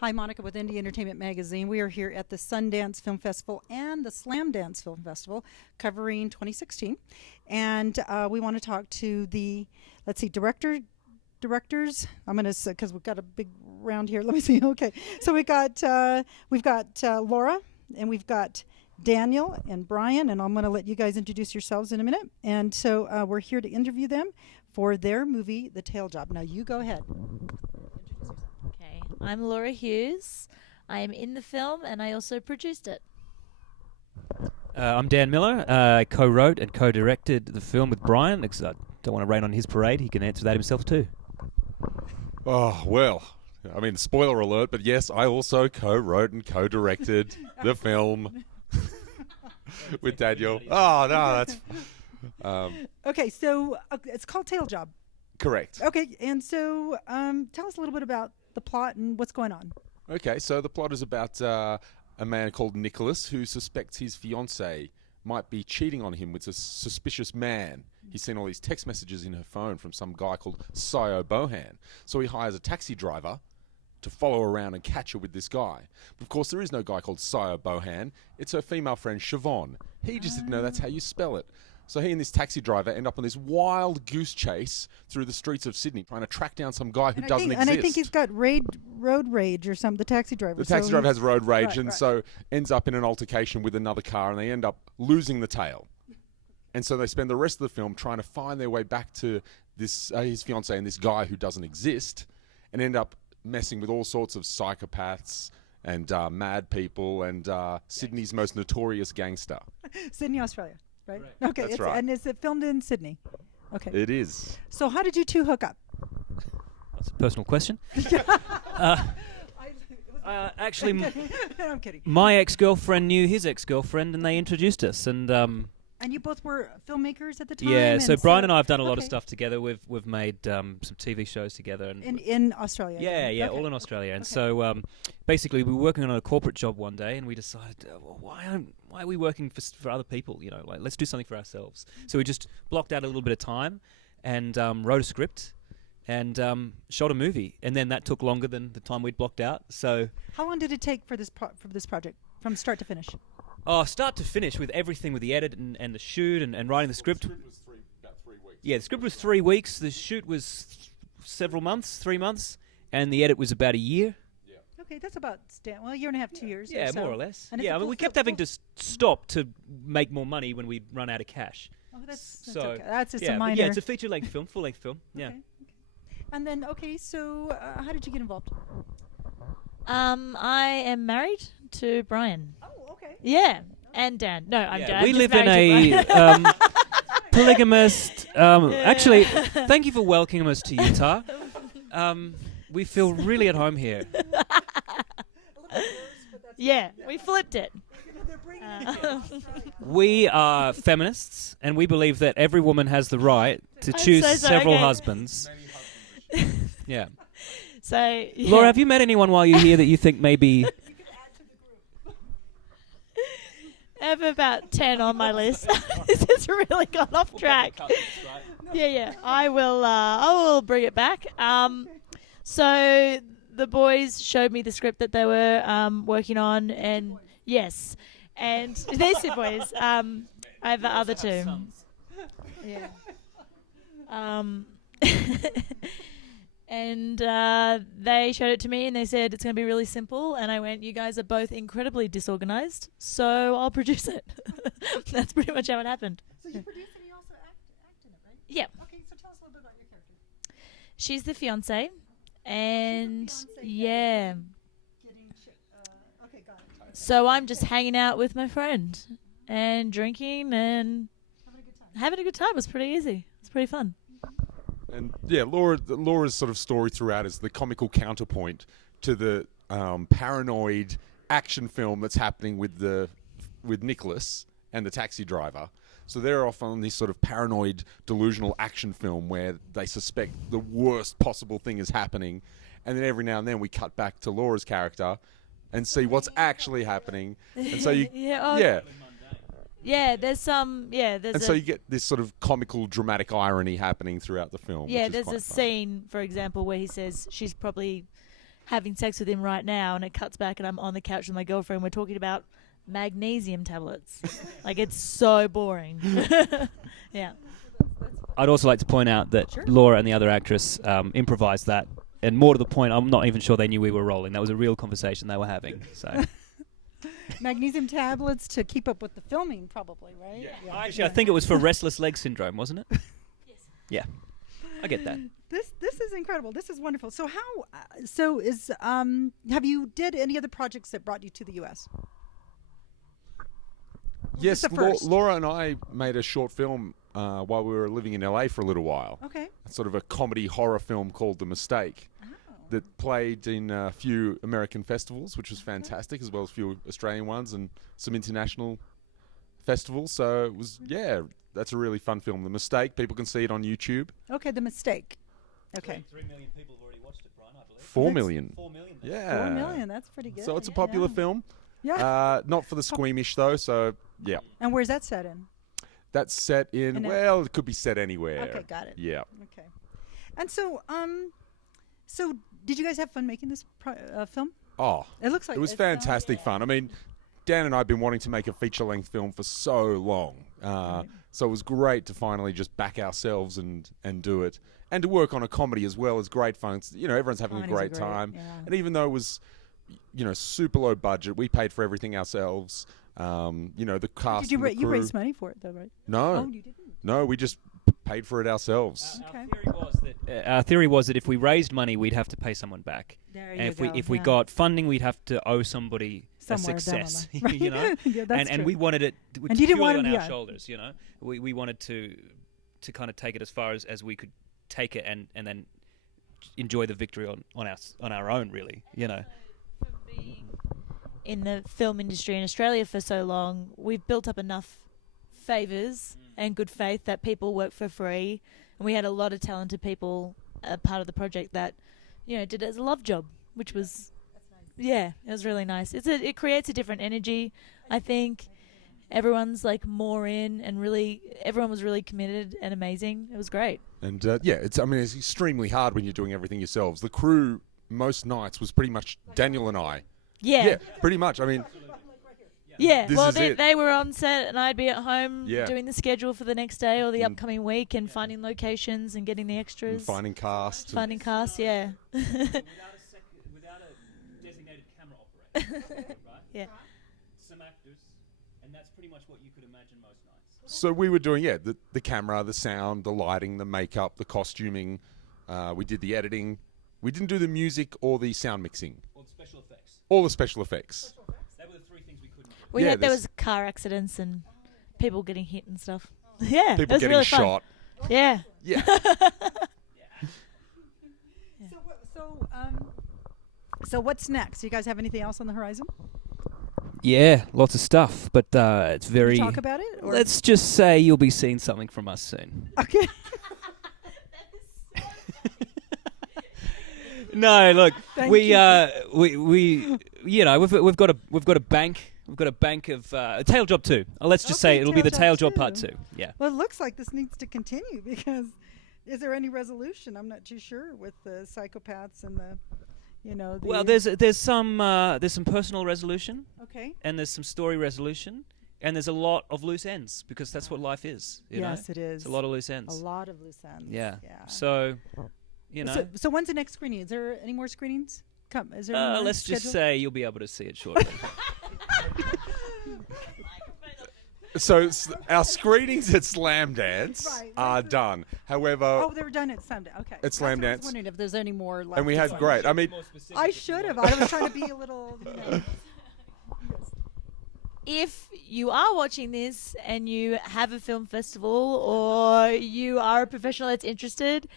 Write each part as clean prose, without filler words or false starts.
Hi, Monica with Indie Entertainment Magazine. We are here at the Sundance Film Festival and the Slamdance Film Festival covering 2016. And we want to talk to the, let's see, directors. I'm going to, because we've got a big round here. Let me see. Okay. So we've got Laura, and we've got Daniel and Bryan, and I'm going to let you guys introduce yourselves in a minute. And so we're here to interview them for their movie, The Tail Job. Now you go ahead. Okay, I'm Laura Hughes. I am in the film and I also produced it. I'm Dan Millar. I co-wrote and co-directed the film with Bryan. I don't want to rain on his parade. He can answer that himself too. Oh, well, I mean, spoiler alert, but yes, I also co-wrote and co-directed the film with Daniel. Oh, no, that's... Okay, so it's called Tail Job. Correct. Okay, and so tell us a little bit about the plot and what's going on. Okay, so the plot is about a man called Nicholas who suspects his fiancée might be cheating on him with a suspicious man. He's seen all these text messages in her phone from some guy called Sio Bohan. So he hires a taxi driver to follow around and catch her with this guy. But of course, there is no guy called Sio Bohan. It's her female friend, Siobhan. He just didn't know that's how you spell it. So he and this taxi driver end up on this wild goose chase through the streets of Sydney, trying to track down some guy who doesn't exist. And I think he's got road rage or something, the taxi driver. The taxi driver has road rage, right. So ends up in an altercation with another car, and they end up losing the tail. And so they spend the rest of the film trying to find their way back to this his fiancée and this guy who doesn't exist, and end up messing with all sorts of psychopaths and mad people and Sydney's most notorious gangster. Sydney, Australia. Right? Okay, That's right. And is it filmed in Sydney? Okay. It is. So how did you two hook up? That's a personal question. Actually, I'm kidding. my ex-girlfriend knew his ex-girlfriend, and they introduced us. And you both were filmmakers at the time? Yeah, so Bryan and I have done a lot of okay. stuff together. We've made some TV shows together. And In Australia? Yeah, Okay. all in Australia. And so basically we were working on a corporate job one day, and we decided, well, why are we working for other people? You know, like, let's do something for ourselves. So we just blocked out a little bit of time and wrote a script and shot a movie. And then that took longer than the time we'd blocked out. So How long did it take for this project, from start to finish? Start to finish, with everything, with the edit and the shoot and writing the script. The script was about 3 weeks. Yeah, the script was 3 weeks. The shoot was several months, 3 months. And the edit was about a year. Okay, that's about a year and a half, 2 years. Yeah, or so. more or less. And Yeah, I mean, we kept having to stop to make more money when we run out of cash. Oh, that's So, okay. That's just yeah, a minor. yeah, it's a feature-length film, full-length film. Yeah. Okay. And then, so how did you get involved? I am married to Bryan. Oh, okay. Yeah, and Dan. No, I'm Dan. We I'm live just in married to Bryan. a polygamist. Actually, thank you for welcoming us to Utah. We feel really at home here. Yeah, we flipped it. We are feminists, and we believe that every woman has the right to choose so sorry, several okay. husbands. Yeah. So, yeah. Laura, have you met anyone while you're here that you think maybe... I have about 10 on my list. This has really gone off track. Yeah. I will bring it back. So the boys showed me the script that they were working on, and yes, and they're two boys. I have the other two. Yeah. And they showed it to me, and they said it's going to be really simple. And I went, you guys are both incredibly disorganized, so I'll produce it. That's pretty much how it happened. So you produced and you also act in it, right? Yeah. Okay, so tell us a little bit about your character. She's the fiancée, and fiancée, yeah. Okay, got it. So I'm just hanging out with my friend and drinking and having a good time. It was pretty easy. It's pretty fun. And yeah, Laura's sort of story throughout is the comical counterpoint to the paranoid action film that's happening with Nicholas and the taxi driver. So they're off on this sort of paranoid, delusional action film where they suspect the worst possible thing is happening, and then every now and then we cut back to Laura's character and see what's actually happening. And so you, Yeah, there's some. Yeah, there's. And so you get this sort of comical, dramatic irony happening throughout the film. Yeah, which is there's quite a fun. scene, for example, where he says she's probably having sex with him right now, and it cuts back and I'm on the couch with my girlfriend. We're talking about magnesium tablets. Like, it's so boring. Yeah. I'd also like to point out that Sure. Laura and the other actress improvised that, and more to the point, I'm not even sure they knew we were rolling. That was a real conversation they were having. So, Magnesium tablets to keep up with the filming, probably, right? Yeah. actually, I think it was for restless leg syndrome, wasn't it? Yes. Yeah, I get that. This is incredible. This is wonderful. So have you did any other projects that brought you to the U.S.? Yes, the first? Laura and I made a short film while we were living in LA for a little while. Okay. Sort of a comedy horror film called The Mistake that played in a few American festivals, which was fantastic, as well as a few Australian ones and some international festivals. So it was, that's a really fun film. The Mistake, people can see it on YouTube. Okay, The Mistake. Okay. 3 million people have already watched it, Bryan, I believe. 4 million. 4 million. Yeah. 4 million. That's pretty good. So it's a Yeah, popular yeah. film. Yeah. Not for the squeamish, though, so yeah. And where's that set in? That's set in, In a- well, it could be set anywhere. Okay, got it. Yeah. Okay. And so did you guys have fun making this film? Oh, It looks like it was it's, fantastic fun. I mean, Dan and I have been wanting to make a feature-length film for so long. So it was great to finally just back ourselves and do it. And to work on a comedy as well is great fun. It's, everyone's having Comedies a are great great, time. yeah. And even though it was, super low budget, we paid for everything ourselves. The cast Did you and the you crew. raised money for it though, right? No, Oh, you didn't. no, we just paid for it ourselves. Okay. Our theory was that if we raised money, we'd have to pay someone back. There And you if we go, if we yeah. got funding, we'd have to owe somebody Somewhere a down the success. line. Right. Yeah, that's and true. we wanted it And you didn't purely want on him- our yeah. shoulders. We wanted to kind of take it as far as we could take it, and then enjoy the victory on our own. Really, From being in the film industry in Australia for so long, we've built up enough favours and good faith that people work for free, and we had a lot of talented people part of the project that did it as a love job, which was it was really nice. It creates a different energy. I think everyone's like more in, and everyone was really committed and amazing. It was great. And it's extremely hard when you're doing everything yourselves. The crew most nights was pretty much Daniel and I. Yeah. Pretty much. I mean, Yeah, This well, is it. they were on set, and I'd be at home Yeah. doing the schedule for the next day or the Mm. upcoming week, and finding locations and getting the extras, and finding cast. and- finding cast. Yeah, without a designated camera operator, right? Yeah. Some actors, and that's pretty much what you could imagine most nights. So we were doing, the camera, the sound, the lighting, the makeup, the costuming. We did the editing. We didn't do the music or the sound mixing. Or the special effects. All the special effects. They were the three things we couldn't do. Yeah, there there's- was car accidents and people getting hit and stuff. Yeah, it People was getting really shot. Fun. Yeah. Yeah. So what's next? Do you guys have anything else on the horizon? Yeah, lots of stuff, but it's Can very. you talk about it? Or? Let's just say you'll be seeing something from us soon. Okay. No, look, Thank we've you. got a bank. We've got a bank of a tail job 2. Let's just say Okay, it'll be the tail tail job job part 2. 2. Yeah. Well, it looks like this needs to continue because is there any resolution? I'm not too sure with the psychopaths and the. Well, there's some personal resolution, Okay. and there's some story resolution, and there's a lot of loose ends because that's what life is. You know? Yes, it is. It's a lot of loose ends. A lot of loose ends. Yeah. Yeah. So, So when's the next screening? Is there any more screenings? Is there? any more let's just scheduled? say you'll be able to see it shortly. So our screenings at Slamdance Right. are done. However, Oh, they were done at Slamdance. Okay. At That's what I Slamdance. was wondering if there's any more left. and we to had see. great. I mean, I should have. I was trying to be a little. If you are watching this and you have a film festival or you are a professional that's interested,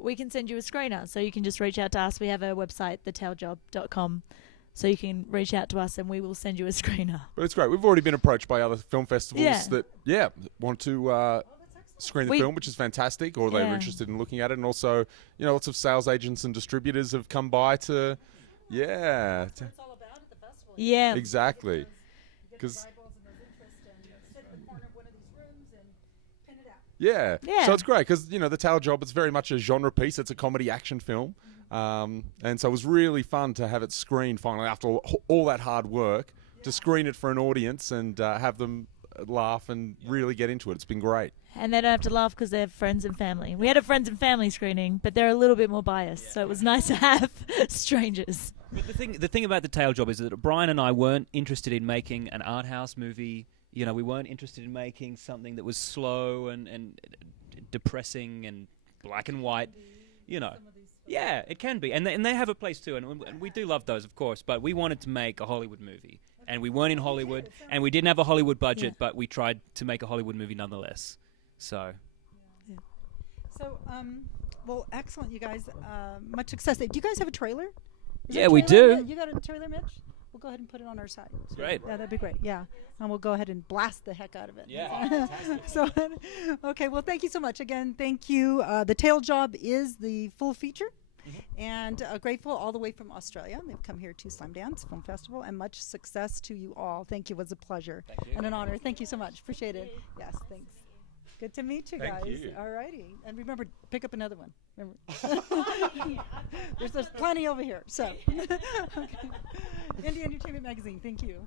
we can send you a screener. So you can just reach out to us. We have a website, thetailjob.com. So you can reach out to us and we will send you a screener. but it's great. We've already been approached by other film festivals Yeah. that want to screen the We- film, which is fantastic, or they were Yeah. interested in looking at it. And also, lots of sales agents and distributors have come by to, Yeah. exactly. Because Yeah. so it's great because the Tail Job, it's very much a genre piece. It's a comedy action film. And so it was really fun to have it screened finally after all that hard work, to screen it for an audience and have them laugh and really get into it. It's been great. And they don't have to laugh because they're friends and family. We had a friends and family screening, but they're a little bit more biased, so it was nice to have strangers. But the thing about the tail job is that Bryan and I weren't interested in making an art house movie. You know, we weren't interested in making something that was slow and depressing and black and white. You know, yeah, it can be, and they have a place too, and we do love those, of course. But we wanted to make a Hollywood movie, and we weren't in Hollywood, and we didn't have a Hollywood budget, but we tried to make a Hollywood movie nonetheless. So. So, well, excellent, you guys. Much success. Do you guys have a trailer? Is there Yeah, a we trailer? do. You got a trailer, Mitch? We'll go ahead and put it on our site. Great. Yeah, that'd be great. Yeah, and we'll go ahead and blast the heck out of it. Yeah, fantastic. So, okay. Well, thank you so much again. Thank you. The Tail Job is the full feature, and grateful all the way from Australia. They've come here to Slamdance Film Festival, and much success to you all. Thank you. It was a pleasure and an honor. Thank you so much. Appreciate it. Yes, thanks. Good to meet you Thank guys. you. All righty. And remember, pick up another one. Remember. There's plenty over here. So, okay. Indie Entertainment Magazine. Thank you.